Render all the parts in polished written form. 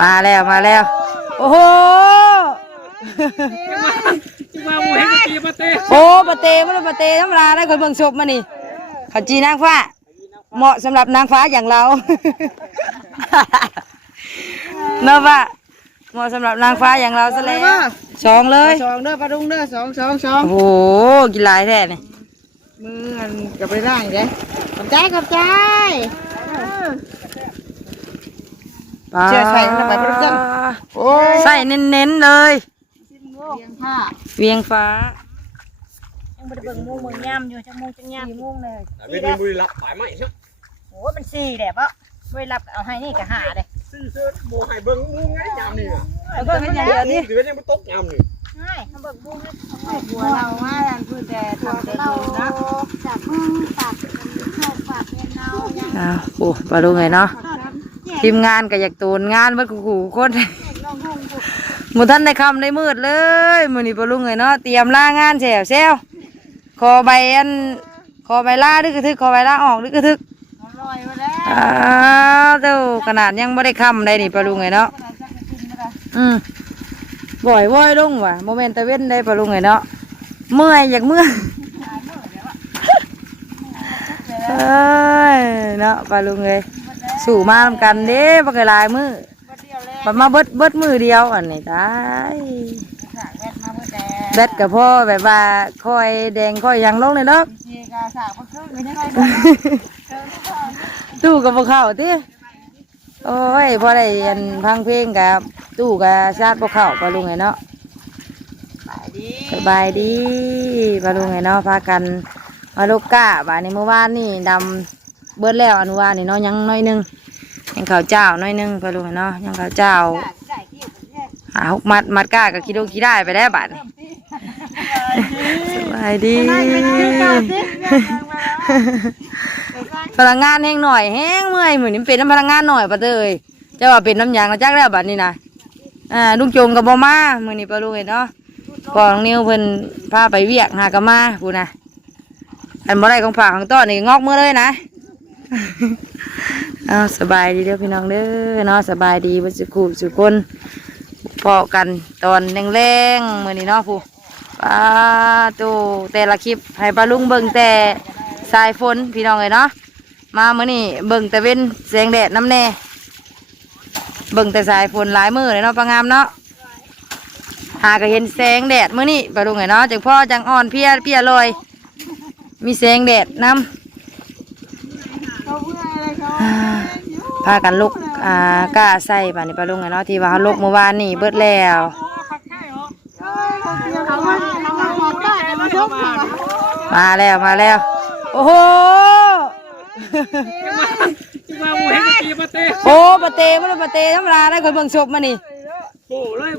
มาแล้วมาแล้วโอ้โหโอ้ปะเต้ไม่ใช่ปะเต้ธรรมดาได้คนเบิ่งศพมานี่ข้าวจีนางฟ้าเหมาะสำหรับนางฟ้าอย่างเราเนาะว่าเหมาะสำหรับนางฟ้าอย่างเราซะแล้วสองเลยสองเด้อปลาดุงเด้อสองโอ้โหกินหลายแท้เนี่ยมืออันกับไปร่างเลยขอบใจเชื่อใส่ทำไมปลาดุงจังโอ้ใส่เน้นๆเลยเวียงฟ้ายังไม่ได้เบิ่งมุ้งเบิ่งย่ำอยู่จังมุ้งจังย่ำมุ้งเลยเป็นบุรีรับหมายไหมใช่โอ้มันสี่แหละปะไม่รับเอาให้นี่กับหาเลยซื้อเสื้อโบให้เบิ่งมุ้งไงยามนี่เบิ่งให้ยามนี่ถือว่ายังไม่ตกยามนี่ใช่เขาเบิ่งมุ้งให้บัวเราว่าอันพูดแต่ทำแต่ดูนะจากมุ้งฝากเข้าฝากเงินเอาโอ้ปลาดุงไงเนาะทีมงานก็อยากตูนงานเมื่อขู่คนหมู่ท่านได้คำได้มืดเลยมื้อนี้ปลาดุงไงเนาะเตรียมล่างานแซวคอใบล่าดึกกระทึกคอใบล่าออกดึกกระทึกเจ้าขนาดยังไม่ได้คำได้นี่ปลาดุงไงเนาะบ่อยว่อยลงว่ะโมเมนต์ตะเว้นได้ปลาดุงไงเนาะเมื่อยอยากเมื่อยเนาะปลาลุงเลยสู่มาทำกันเด้ปลากระลายมือปลามาเบิดมือเดียวอันนี้ตายเบ็ดกับพ่อแบบว่าคอยแดงคอยยังลงเลยเนาะตู้กับพวกเขาที่โอ้ยพอได้ยันพังเพลงกับตู้กับชาติพวกเขาปลาลุงไงเนาะสบายดีปลาลุงไงเนาะพากันมาลูกก้าบ้านนี้เมื่อวานนี่ดำเบิดแล้วอนุวานี่เนาะยังน้อยนึงยังข้าวเจ้าน้อยนึงไปลูกเนาะยังข้าวเจ้าหาหกมัดก้ากับกิโลกี่ได้ไปแล้วบ้านสบายดีพลังงานแห้งหน่อยแห้งเมื่อยเหมือนเป็นน้ำพลังงานหน่อยปะเตยจะว่าเป็นน้ำยางกระจักแล้วบ้านนี้นะลุงจงกับบ่มาเมื่อนี้ไปลูกเนาะก่อนนิ้วเพิ่นพาไปเวียกหากะมาพูนะอันบ่ได้ของฝากของต้อนนี่งอกมือเลยนะเอาสบายดีเด้อพี่น้องเด้อเนาะสบายดีบ่สุขุสุคนพอกันตอนแรงๆมื้อนี้เนาะผู้ป้าตู้แต่ละคลิปให้ป้าลุงเบิ่งแต่สายฝนพี่น้องเอ้ยเนาะมามื้อนี้เบิ่งแต่เว้นแสงแดดน้ำแน่เบิ่งแต่สายฝนหลายมื้อเลยเนาะป้างามเนาะหาก็เห็นแสงแดดมื้อนี้ป้าลุงเอ้ยเนาะจังพ่อจังอ่อนเพลียลอยมีแสงแดดน้ำพากันลุกก้าใส่ป่านนี้ปลาลุงไงเนาะที่ว่าเขาลุกเมื่อวานนี่เบิดแล้วมาแล้วโอ้โหโอ้ปะเต้ไม่ใช่ปะเต้ธรรมดาได้คนเบิ่งศพมานี่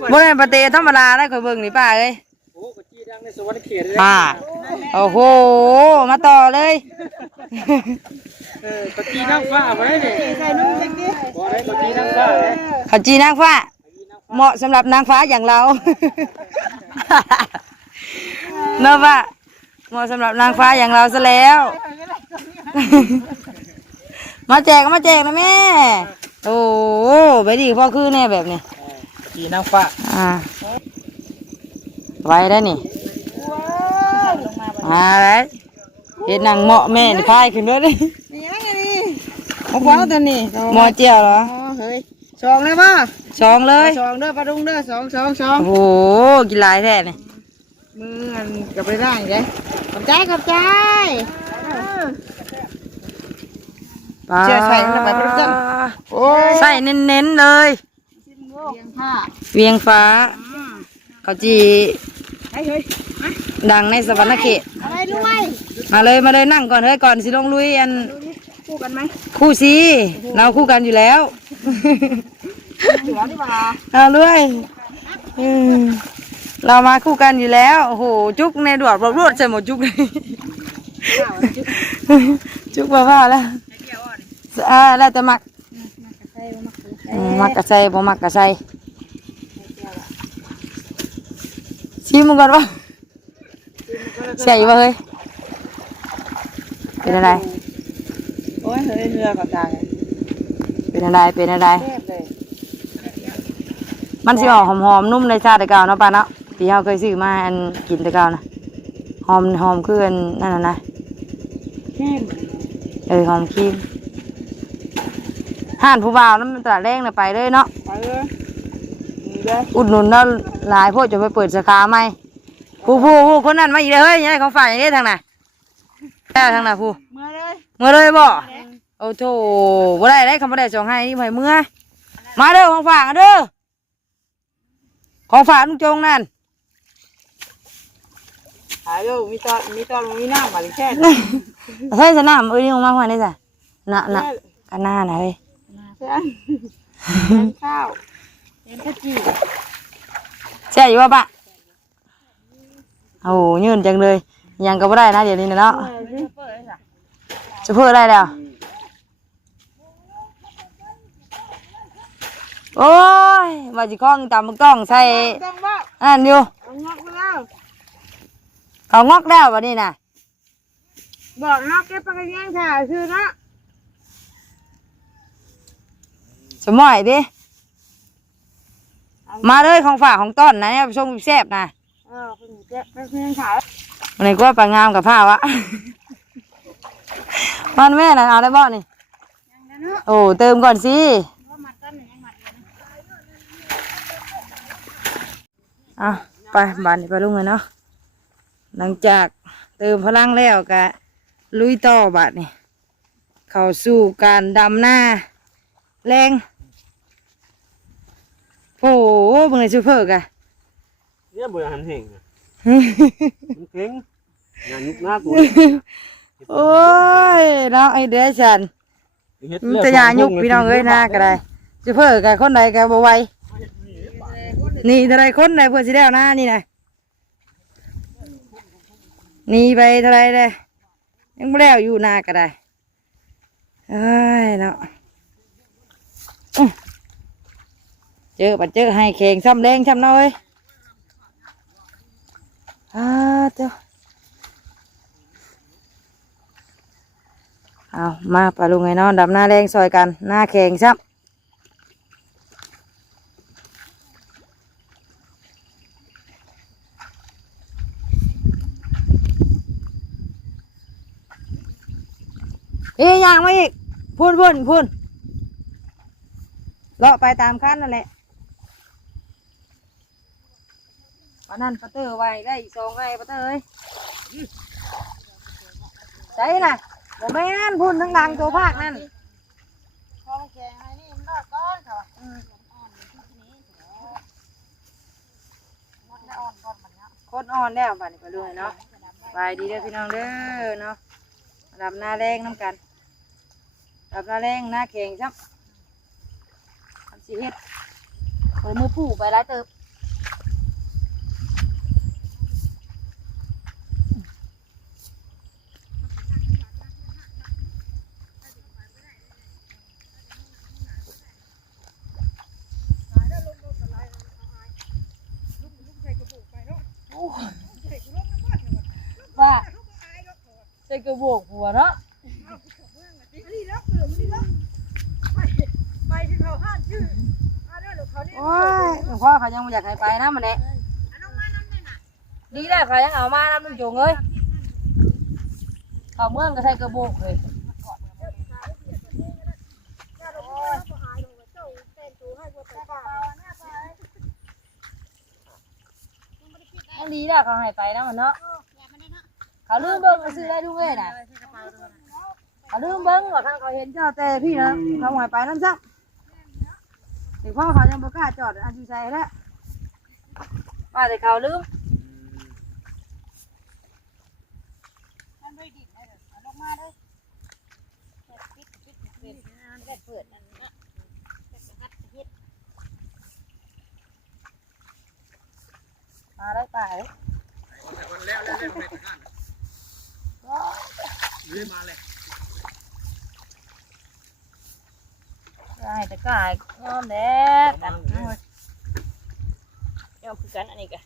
ไม่ใช่ปะเต้ธรรมดาได้คนเบิ่งนี่ป้าเอ้ยป้าโอ้โหมาต่อเลยตะกี้นั่งฟ้าไว้เนี่ยใส่นุ่มเล็กดิพอได้ตะกี้นั่งฟ้าเลยข้าวจีนางฟ้าเหมาะสำหรับนางฟ้าอย่างเราเนาะว่าเหมาะสำหรับนางฟ้าอย่างเราซะแล้วมาแจกนะแม่โอ้ไปดีพ่อคือแน่แบบนี้ตะกี้นั่งฟ้าไว้ได้นี่อะไรเห็นนางเหมาะแม่นี่พายขึ้นด้วยดิเอาฟ้าตัวนี้หมอเจียวเหรอเฮ้ยสองเลยป่ะสองเลยสองเด้อปลาดุงเด้อสองโอ้โหกินหลายแท้เนี่ยมืออันกับไปร่างเลยขอบใจเชื่อใส่ทำไมปลาดุงจังโอ้ใส่เน้นๆเลยเวียงฟ้าเขาจีดังในสวรรค์เขตมาเลยนั่งก่อนเฮ้ยก่อนสิลงลุยอันคู่กันไหมคู่สิเราคู่กันอยู่แล้วเอาเลยเรามาคู่กันอยู่แล้วโอ้โหจุกในดวดรวดใส่หมดจุกเลยจุกบ้าแล้วแล้วแต่มักกระใส่บ่มักกระใส่ชิมมึงก่อนวะใส่บ่เฮ้ยเป็นอะไรโอ้ยเฮ้ยเรือกับตาเป็นอะไร มันสิออกหอมๆนุ่มในชาติแต่เก่าเนาะป้าเนาะที่เราเคยซื้อมาอันกินแต่เก่านะหอมคืออันนั่นน่ะนะ ขี้ม หอมครีมห่านผู้บ่าวน้ำตลาดแรงน่ะไปเลยเนาะ ไปเลยนี่เลย อุดหนุนแล้วหลายพวกจะไปเปิดสาขาใหม่ผู้คนนั้นมาอีกเลยเฮ้ยยังไงของฝ่ายอย่างนี้ทางไหนแล้วทางไหนผู้ เมื่อเลย เมื่อเลยบ่โอ้โถบ่ได้คำบ่ได้จองให้นี่ไผเมื่อมาเด้อของฝากเด้อของฝากลุงจงนั่น หายเลยมีตอนมีน้ำมาเลยแค่ ใช่สนามนี่ของมาหัวนี่จ้ะน่ะกันหน้าน่ะเฮ้ย แค่ข้าว เป็นข้าวจี่ ใช่อยู่ว่าปะโอ้ยืนจังเลยยังก็บ่ได้นะเดี๋ยวนี้เนาะจะเพื่อได้แล้วโอ้ยว่าสิคล้องตามมึงต้องใส่ ต้องว่า อันอยู่ เอางอกไปแล้ว เขางอกแล้ววันนี้น่ะ บอกนอกเก็บปากกาแยงถ่ายคือนะ สมอยดิมาเลยของฝากของต้นนะเนี่ยชมแซ่บนะ เป็นเก็บปากกาแยงถ่าย วันนี้ก็ปลางามกับผ้าวะ มันแม่น่ะเอาได้บ่นี่โอ้เติมก่อนสิอ่ะไปบ้านนี้ไปลุงเลยเนาะหลังจากเติมพลังแล้วก็ลุยต่อบาดนี่เข้าสู่การดำหน้าแรงโอ้โหเบิ่งเลยซูเปอร์กะ เนี่ยบ่หันแห้งมันเก่งงานยุกหน้ากู โอ้ยน้องไอเดียฉันมันจะยายุกพี่น้องเอ้ยหน้าก็ได้ซูเปอร์กะคนใดกะบ่ไหวนี่เท่าไรคนใดเพื่อสิแล้วหน้านี่นะนี่ไปเท่าไรเลยยังไม่แล้วอยู่หน้าก็ได้เอ้ยเนาะเจอปัดเจอให้แข่งซ้ำแรงซ้ำน้อยเจ้าเอามาปลาลุงไงนอนดำหน้าแรงซอยกันหน้าแข่งซ้ำย่างมาอีกพูนเลาะไปตามขั้นนั่นแหละวันนั้นปะเตอร์ไว้ได้อีก2 ไร่ปะเตอร์เอ้ยใช่น่ะบ่แม่นพูนทั้งหลังตัวภาคนั่น พอมันแข็งให้นี่มันรอดก้อนค่ะโคตรอ่อนแล้วบัดนี้ไปดูเนาะไปดีเด้อพี่น้องเด้อเนาะดับหน้าแรงน้ำกันดับหน้าแรงหน้าแข็งซับทำสิเฮ็ดมือผู้ไปหลายเติบว่าใส่กระบอกหัวเนาะโอ้ยหลวงพ่อเขายังไม่อยากให้ไปนะมันเนี่ยดีได้เขายังเอามาน้ำลุงจงเลยเขาเมืองก็ใส่กระบอกเลยยังดีได้เขาให้ไปนะมันเนาะเขาลืมเบิ้งซื้อได้ทุกเว้ยน่ะเขาลืมเบิ้งว่าเขาเห็นเจ้าแต่พี่นะเขาหายไปนั่นจ้ะถึงพ่อเขายังบ่กล้าจอดอันที่ใส่แล้วว่าแต่เขาลืมมาได้ป่าเลยมาเลย ได้แต่กายงอมแด้กันยอมคือกันอันนี้กัน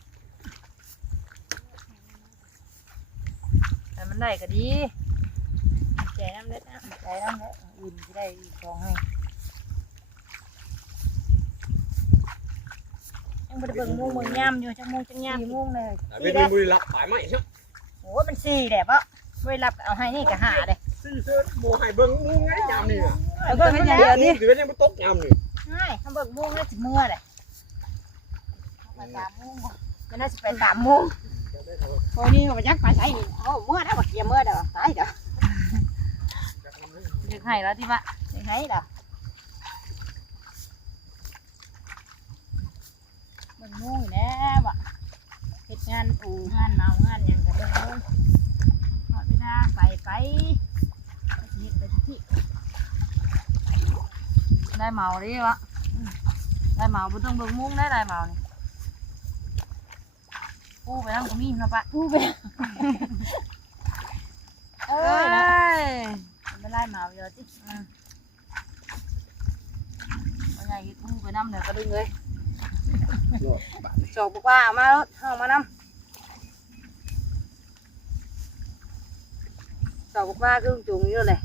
แต่มันได้ก็ดีใจน้ำเล็ดนะใจน้ำเล็ดอุ่นที่ได้อีก2 ให้ ยังบ่ได้เบิ่งโมงเบิ่งยามอยู่จังโมงจังยาม4 โมงเลย แต่ไม่ได้บุรีรับสายไหมใช่ โอ้มัน4แหละบ่บ่ได้รับเอาให้นี่ก็5เด้ ซื้อเสื้อโมให้เบิ้งมุ้งไงยามนี่อ่ะ เอาเบิ่งให้เดี๋ยวนี้ เดือนยังไม่ตกยามนี่ ใช่ถ้าเบิ่งโมงแล้วสิเมื่อเลยไป3 โมงมันน่าสิไป3 โมงพอนี้ก็บ่จักไปใช้นี่โอ้เมื่อแล้วบ่เกี่ยเมื่อเด้อตายเด้อ อยากให้แล้วที่ว่า ยังไงเด้อเบิ่งโมงอยู่แล้วบ่เฮ็ดงานปูงานเมางานหยังก็เบิ่งโมงฮอดเวลาไปนี่ไปที่ ได้เมาดิวะได้เมาบ่ต้องเบิ่งมุ้งได้เมานี่ปูไปนั่งก็มีนะปะ ปูไปเอ้ เอ้ ยนะ ย ไม่ไล่เมาเยอะจิ เอาใหญ่ปูไปน้ำเดี๋ยวก็ดึงเลยจอกบอกว่าเอามาแล้วเอามาน้ำจอกบอกว่าคือจุงอยู่เลย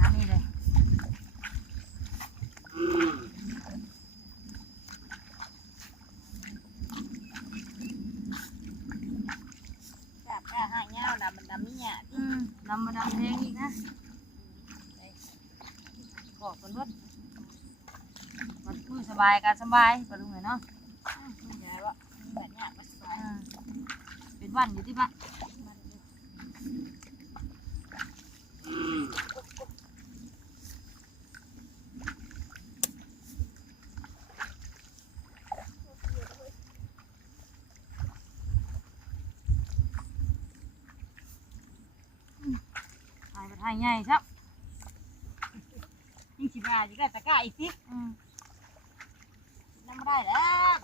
อันนี้เลย จับแค่ห้าเงาดำมันดำนี่เนี่ย ดำมาดำเพลงอีกนะบอกคนรถมันคุยสบายการสบายไปลุงเลยเนาะ ใหญ่วะแบบเนี้ยมันสวย เป็นวันอยู่ที่บ้านถ่ายไปถ่ายใหญ่ครับ ยิ่งสิบาทยิ่งได้ตะกร้าอีกสิน้ำไม่ได้แล้ว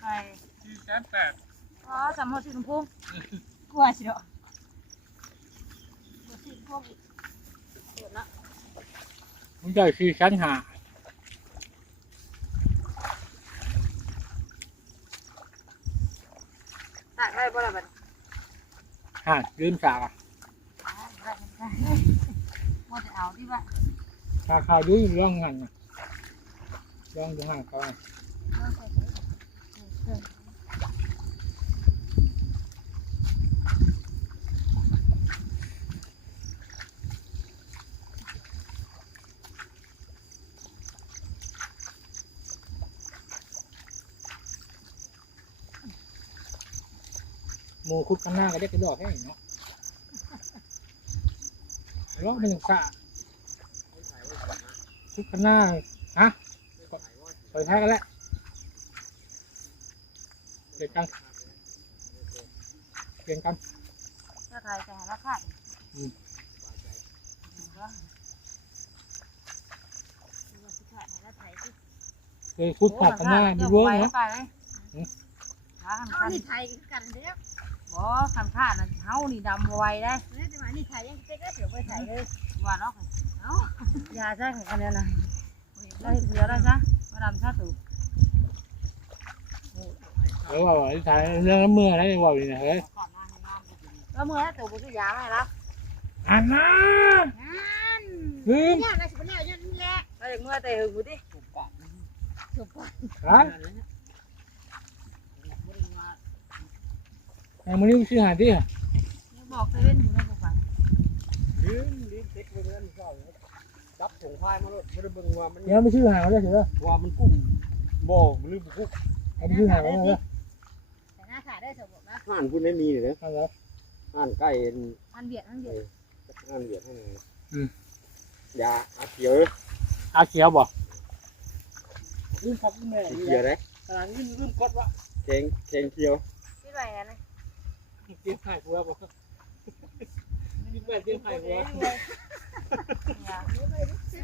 ใคร อ๋อสามหัวสีชมพู กลัวสิเนาะกลัวสิพวกอีกเดี๋ยวนะ มันใหญ่คือชั้นหา ตากได้บ่ล่ะบัด หาลืมสาก ว่าจะเอาที่บ้าน สาขาวดื้อร่องงันร่องตรงหางเขา หมูคุดข้างหน้าก็ได้กระดอกให้เนาะร้องเป็นหนึ่งสะคุดข้างหน้าฮะปล่อยแท้กันแล้วเกิดกันเกิดกัน ถ้าไทยจะหาราคาเคยคุดผักข้างหน้าดูด้วยเนาะ หา เอานี่ไทยกันเด้อ บ่คันค่าน่ะเฮานี่ดำไวได้ เนี่ยแต่ว่านี่ไทยยังเจ๊ก็เสือไปใส่เลย ว่าเนาะเอ้ายาใช่ของอันนี้นะได้เดียวได้ซะมาดำชาตู เออว่าที่ถ่ายเรื่องน้ำมืออะไรว่าอยู่เนี่ยเฮ้ย แล้วมือตูบ่ซื้อยาให้แล้ว อันน่ะ นั่น ลืม เนี่ยนะสิเป็นเนี่ยยันแหละ แล้วอย่างเมื่อแต่หึงกูติ ถูกปะ ฮะไอ้มึงนี่ชื่อหาที่อ่ะ บอกเซเว่นอยู่ในกูฟัง ลืมเช็คเบิ้งนั่นก็จับผงพายมาเลยไม่ได้เบิ้งว่ามัน เดี๋ยวไม่ชื่อหาเลยเถอะ ว่ามันกุ้มบ่มันลืมกุ๊ก ไอ้ชื่อหาเลยเถอะ แต่หน้าขาได้สมบูรณ์นะ อ่านพูดไม่มีเลยนะ เอาละ อ่านใกล้ อันเบียดอันเบียด อ่านเบียดให้หน่อย อืม ยาอาเขียว อาเขียวบ่ ลืมครับแม่เขียวเลย ขนาดนี้ลืมกดวะ แข็งเขียว ที่ไหนอ่ะนะ เตี้ยไข่หัวบ่นี่แม่เตี้ยไข่หัว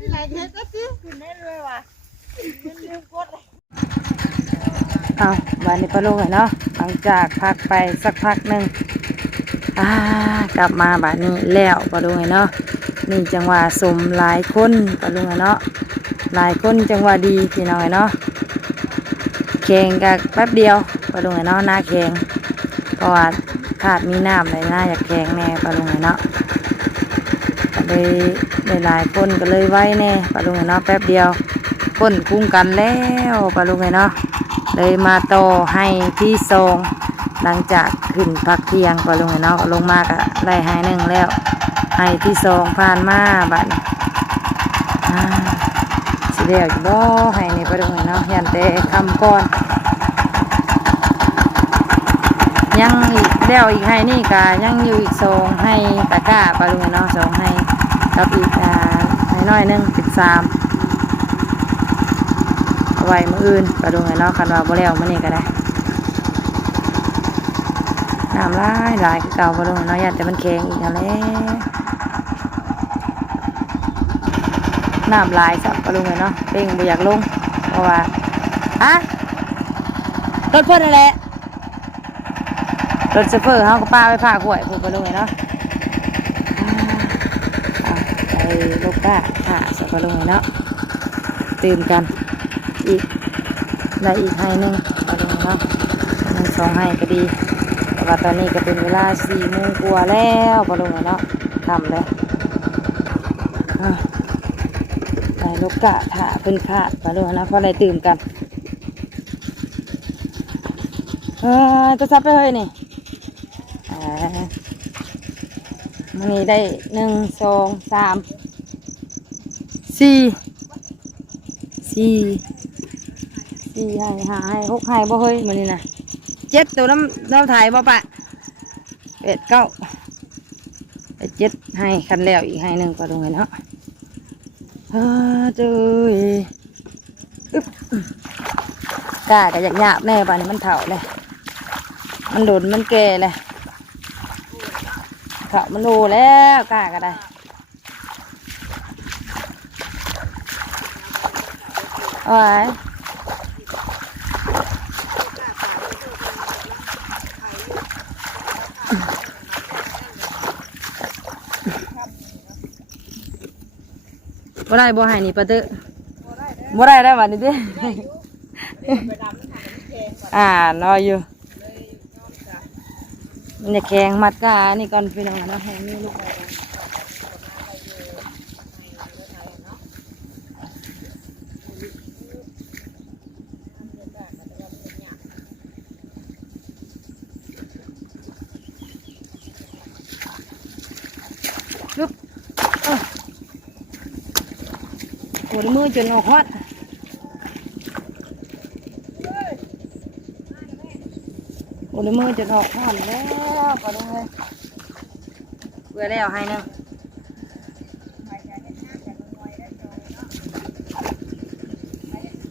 อะไรเฮ็ดก็ซื้อคุณได้เลยว่ะมันลืมกดเลย เอาวันนี้ปะลุงเนาะหลังจากพักไปสักพักหนึ่งกลับมาบ้านนี้แล้วปะลุงเนาะนี่จังหวะสมหลายคนปะลุงเนาะหลายคนจังหวะดีพี่น้องเนาะ แข็งกับแป๊บเดียวปลาลุงไอ้เนาะหน้าแข็งเพราะว่าขาดมีน้ำเลยหน้าอยากแข็งแน่ปลาลุงไอ้เนาะก็เลยหลายๆคนก็เลยไว้แน่ปลาลุงไอ้เนาะแป๊บเดียวคนคุ้มกันแล้วปลาลุงไอ้เนาะเลยมาต่อให้ที่ซองหลังจากขึ้นพักเที่ยงปลาลุงไอ้เนาะลงมาก็ได้ให้หนึ่งแล้วให้ที่ซองผ่านมาบัดนี้สิเดียวจะบ่ให้นี่ปลาลุงไอ้เนาะยันแต่คำก่อนยังอีกแล้วอีกให้นี่ก็ยังอยู่อีกซองให้ตะกร้าปลาลุงไอ้เนาะซองให้กับอีกให้น้อยหนึงเป็น3เอาไว้มื้ออื่นปลาลุงไอ้เนาะคันว่าบ่แล้วมื้อนี้ก็ได้น้ำหลายคือเก่าปลาลุงไอ้เนาะยันแต่มันแข็งอีกแล้วแหละน้ำลายสับปลาลุงไอ้เนาะเป่งบ่อยากลงเพราะว่าต้นเพิ่นนั่นแหละรถเซฟเฟอร์เขาก็ป้าไปพาขวดผูกไปลงไงเนาะไปลูกก้าหาสับไปลงไงเนาะตื่นกันอีกได้อีกให้หนึ่งไปลงเนาะ1 2ให้ก็ดีแต่ว่าตอนนี้ก็เป็นเวลา4 โมงกว่าแล้วไปลงไงเนาะทำเลยได้ลูกก้าหาขึ้นขาดไปลงนะเพราะอะไรตื่นกันจะซับไปเลยนี่มันนี่ได้1 2 3 4 ให้5ให้6ให้บ่เฮ้ยมันนี่นะ7ตัวน้ำถ่ายบ่ปะ8 9ไป7ให้คันแล้วอีกให้หนึ่งก็ลงเลยเนาะเจ้ยอึ๊บกล้าก็อยากหยาบแน่ป่ะนี่มันเถ่าเลยมันโดนมันแก่เลยเขามันดูแล้วกล้าก็ได้เอาไว้บ่ได้บ่ให้นี่ปะเต้บ่ได้ได้วันนี้ดิน้อยอยู่มันจะแข็งมัดกานี่ก่อนพี่น้องนะให้มีลูกลุกปวดมือจนออกฮอตปวดมือจนออกฮอตแล้วก็ต้องเลยเบื่อแล้วให้นึง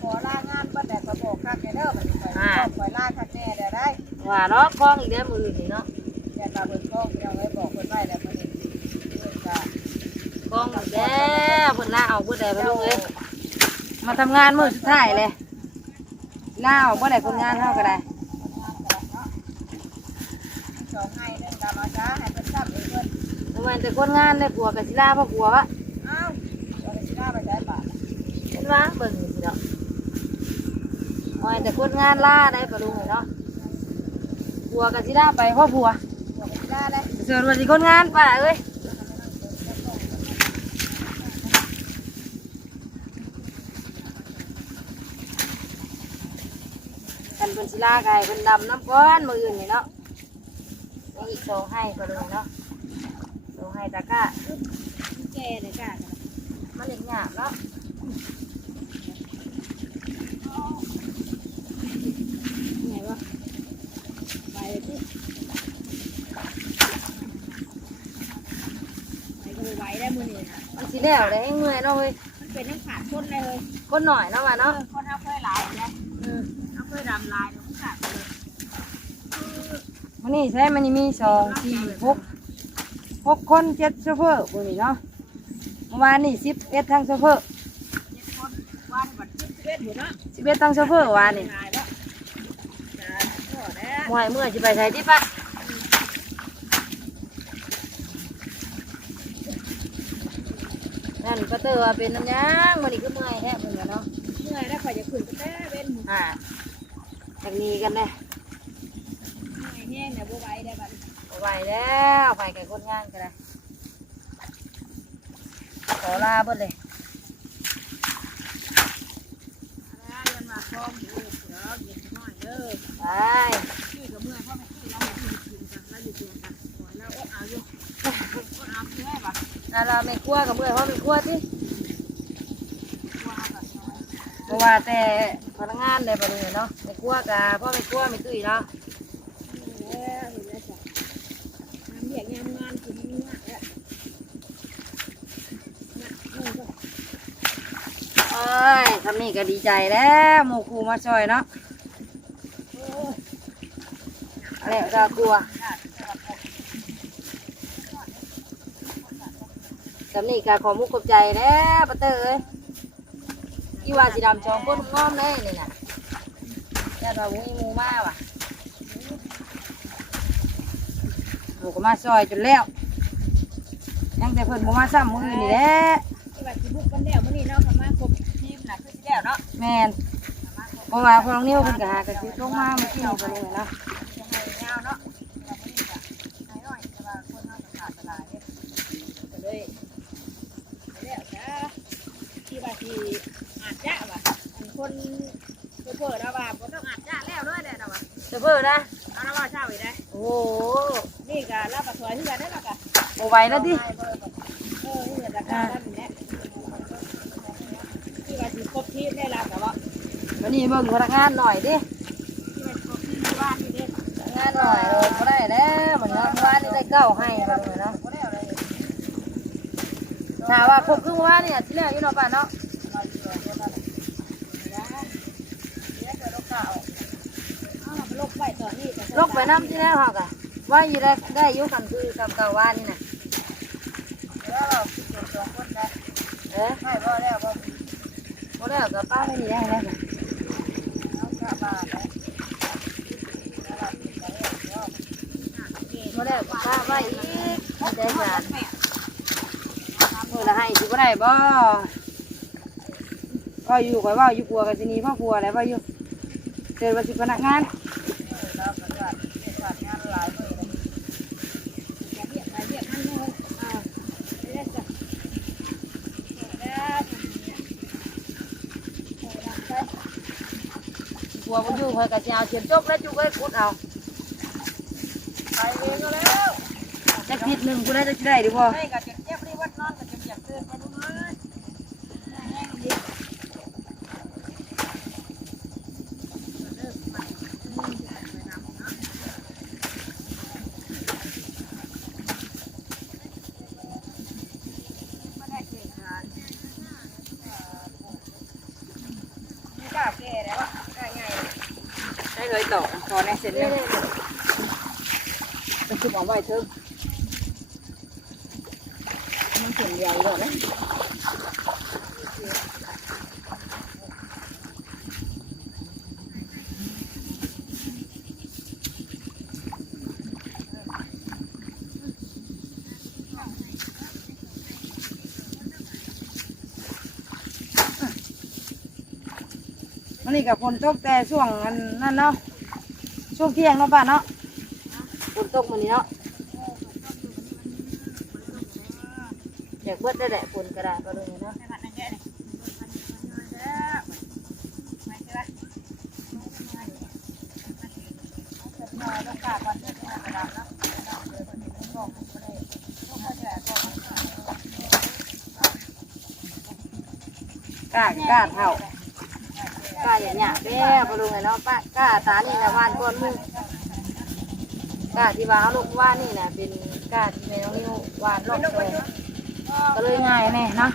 ขอลางานบ้านแต่ก็บอกคักเด้อขอลาคักแน่เด้อได้ ว่าเนาะคล้องอีกแล้วมือนี่เนาะ อย่าตาเบิ่งกล้องเราไว้บอกคนไว้แล้วมื้อนี้ก็ คล้องอีกแล้วเพิ่นลาเอาเพิ่นได้ไปลูกเอ้ยมาทำงานมื้อสุดท้ายเลยลาเอาบ่ได้คนงานเฮาก็ได้ 2ให้นึงก็มาจ้าให้เพิ่นทำเองเพิ่น ทำไมแต่คนงานได้ผัวกับสิลาพ่อผัววะ อ้าวเอาไปสิลาไปได้บาท เห็นว่าเบิ่งนี่สิเนาะทำไมแต่คนงานลาได้ปะลุงเนาะผัวกับสิลาไปพ่อผัว เอาไปสิลาได้ ส่วนวันที่คนงานป่ะเอ้ยกันเป็นศิลาไก่เป็นดำน้ำก้อนมืออื่นนี่เนาะนี่อีก2ให้ปะลุงเนาะ2ให้ตะกร้า แก่เลยจ้า มันเล็กหยาบเนาะ ไงวะไปเลยที่ไปก็ไปไว้ได้มื้อนี้นะ มันสิแล้วเลยให้เมื่อยเนาะเว้ย มันเป็นนักขาดคนเลย คนหน่อยเนาะว่าเนาะ คนเอาเคยหลายเลยเอาเคยดำลายแล้วขาดเลย มันนี่ใช่มันนี่มี2 4 6 คน7โชเฟอร์พวกนี้เนาะเมื่อวานนี่11ทั้งโชเฟอร์ คนวันบัด11อยู่เนาะ 11ทั้งโชเฟอร์วานนี่ ลายแล้วจ้าก็แล้ว มวยเมื่อยจะไปใช้ที่ปะนั่นก็เตอว่าเป็นน้ำยางมันนี่คือเมื่อยแท้เหมือนกันเนาะ เมื่อยแล้วข่อยจะขึ้นก็แต่เว้น อ่า จากนี้กันเลย แห้งเนี่ยบัวใบได้บัด บ่ไหวแล้วไปกับคนงานกันเลยขอลาเบิดเลย แล้วยันมาพร้อมอยู่เดี๋ยวเย็นน้อยเด้อ ไป ชื่อกับเมื่อพ่อแม่ชื่อเราไม่กินกันแล้วอยู่เตียงกันหัวแล้วอดเอาอยู่อดเอาเพื่อป่ะ นั่นเราไม่กลัวกับเมื่อยเพราะไม่กลัวที่ ว่าแบบ เพราะว่าแต่พนักงานเลยประเดี๋ยวเนาะไม่กลัวกับเพราะไม่กลัวไม่ตุ้ยเนาะ แล้วเห็นแล้วจ้ะน้ำเบียกงานงานกินนี่มากแล้วนะนี่ก็ เอ้ยทำนี่ก็ดีใจแล้วหมู่ครูมาช่วยเนาะอะไรก็กลัวทำนี่ก็ขอมุกขอบใจแล้วป้าเตอเอ้ยที่ว่าสีดำชองก้นง้อมเลยนี่น่ะยันว่ามุ้ยมูมาว่ะหนูก็มาช่วยจนแล้วยังแต่เพิ่นบ่มาซ้ำมือนี่แหละ ที่ว่าสิบุกกันแล้วมื้อนี้เนาะค่ะมาครบทีมน่ะคือสิแล้วเนาะ แม่นเพราะว่าพอน้องนิ้วเพิ่นก็หากระซิบลงมาเมื่อกี้นี่ก็เลยเนาะ จะให้ยาวเนาะว่ามื้อนี้ก็ให้น้อยแต่ว่าคนเฮาก็ขาดตลาดเด้ก็เลยแล้วจ้ะที่ว่าสิอาจจะว่าอันคนเพิ่นๆแล้วว่าบ่ต้องอาจจะแล้วเลยแหละนะว่า เจะเพิ่นนะ เอาละว่าเช้าอีกได้ โอ้โห นี่ก็รับประสวยที่กันได้หรอกอะ บ่ไหวแล้วดิ นี่ก็ราคาแล้วนี่แหละที่ว่าสิครบทีมได้ละแต่ว่า วันนี้เบิ่งพนักงานหน่อยดิ ที่ว่าครบทีมที่บ้านนี่เด้ พนักงานหน่อยบ่ได้แล้วเหมือนงานบ้านนี่ได้เก้าให้บ่ได้เนาะ บ่ได้อะไร ถ้าว่าครบครึ่งวันนี่สิแล้วอยู่เนาะป้าเนาะ เราอยู่ตัวนั้นนะเดี๋ยวจะลกข้าวเอาไปลกไว้ตอนนี้ ลกไปน้ำที่แล้วเฮาก็ว่าอยู่ได้อยู่กันคือคำเก่าว่านี่น่ะ แล้วเราสิเก็บ2คนได้ เอ้ย ให้บ่แล้วบ่ บ่ได้ก็ป้าไม่นี่ได้แล้วน่ะ เอากลับบ้านแล้วแล้วเราสิไปแล้วเนาะ บ่ได้ก็ป้าไว้อีกได้จานมื้อละให้สิบ่ได้บ่ก็อยู่ข่อยว่าอยู่กลัวกันสิหนีพ่อครัวอะไรว่าอยู่เจอว่าสิพนักงาน เราก็จะเฮ็ดการงานหลายมื้อเลยอย่าเรียกไปเรียกมันเลยเด้อจ้ะแล้ว กลัวมันอยู่ข่อยก็สิเอาเทียมจกแล้วจุกไว้ขุดเอา ไปเองก็แล้ว จักทิศหนึงกูได้จะได้ดิพ่อ ไม่ก็จะเจ็บรีวัดนอนก็จะเจ็บเตือนไปดูเลยแห้งดีไม่กล้าแก่แล้วอ่ะกล้าไง ได้เลยต่อพอในเสร็จแล้วจะคือบอกไว้เถอะมันเสียงใหญ่เลยนะมันนี่กับฝนตกแต่ช่วงนั้นเนาะช่วงเที่ยงเนาะป้าเนาะฝนตกมันนี้เนาะอยากเบิดได้แหละฝนกระดาษก็เลยเนาะกล้าเท่ากล้าอย่างเงี้ยเด้อพอลุงไงเนาะป้ากล้าตานี่นะว่านก้อนมึงกล้าที่ว่าเขาลูกว่านนี่นะเป็นกล้าที่แม่น้องนิ้วว่านลอกเลยก็เลยง่ายแน่เนาะ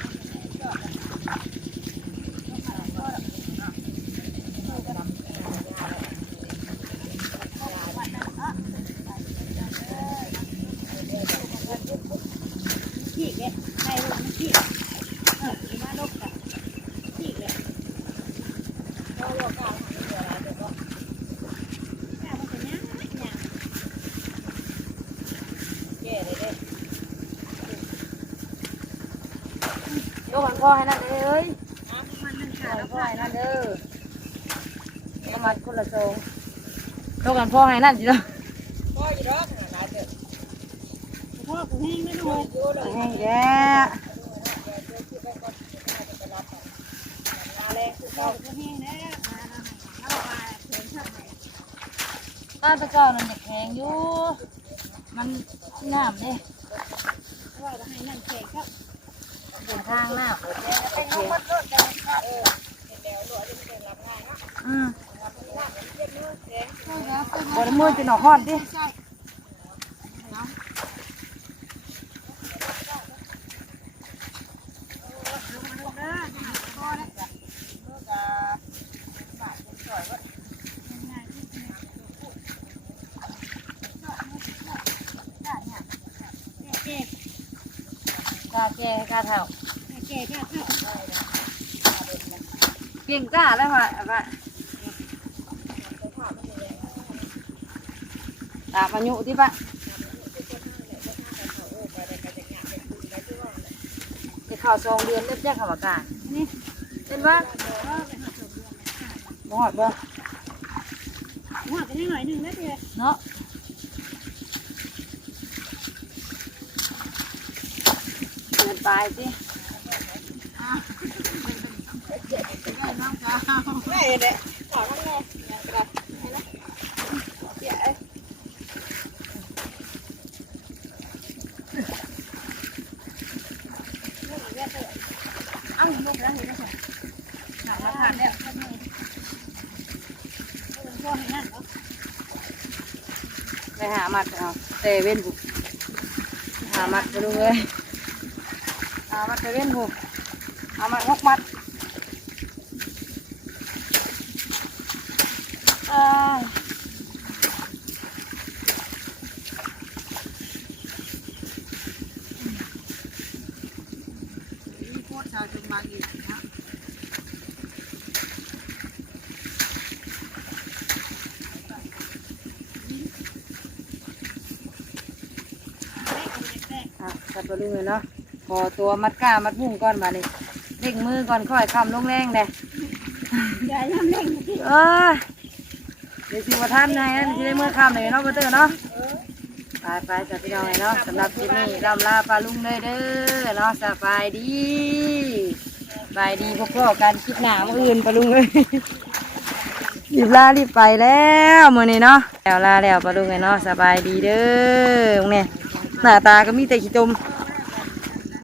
ขี้เล็กในรถมันขี้มาลกกันขี้เล็กเราโลกาทำเวลาเดี๋ยวก็แม่มันจะย่างย่างแก่เลยเด้ ยกหันพ่อให้นั่นเอ้ย มัน หั ขาด น แล้ว พ่อ ขาด ให้นั่นเด้อประมาณคนละโซง เ โตกันพ่อให้นั่นสิเนาะ พ่ออยู่ดอกหลายเด้อพ่อกูแห้งไม่รู้ แห้งแย่ มาแรงคือพ่อกูแห้งแน่มาเอามาเถิงชักไหน บ้านพระเจ้านั่นจะแข็งอยู่มันน้ำเนี่ย ว่าจะให้นั่นแข็งครับ เป็นทางน้ำ ไปน้องคนรถกันเป็นแล้วหลวงจะเป็นรับง่ายเนาะ อืม เจ็บมือแข็ง บนมือจะหนอกห้อนดิ ใช่แก่ กาแก่กาเท่า แก่ก็เข้า เก่งกล้าแล้วว่ะตามอายุที่ปะจะเข้า2 เดือนเล็บแยกขาวกานี่เป็นว่าบ่หอดบ่ หัวกันหน่อยหนึ่งนะเพื่อน เนาะเกินไปสิ ไม่เลยขอน้ำงอกอย่างกระดาษนะเสียเอ้าลูกแล้วเห็นไหมหนักมาทานแล้วเป็นพ่อให้นั่นเนาะ ไปหามัดเอาเตเว้นบุหามัดไปดูเลยหามัดเตเว้นบุหามัด6 มัดอ่า มีโคตรชาวจุงบางอีกนะจัดไปดูเลยเนาะพอตัวมัดก้ามัดพุ่งก่อนมานี่เล่งมือก่อนค่อยคำลงแรงเลย อย่าย่ำเล่งที่ เออเดี๋ยวสิว่าท่านไงนั่นสิได้มือคำเลยเนาะเบอร์เตอร์เนาะไปจัดพี่น้องเลยเนาะสำหรับที่นี่ลำลาปลาลุงเลยเด้อเนาะสบายดีพวกพ่อกันคิดหนาเมื่ออื่นปลาลุงเลยรีบลารีบไปแล้วมื้อนี้เนาะแล้วลาแล้วปลาลุงเลยเนาะสบายดีเด้อเนี่ยหน้าตาก็มีแต่ขี้จม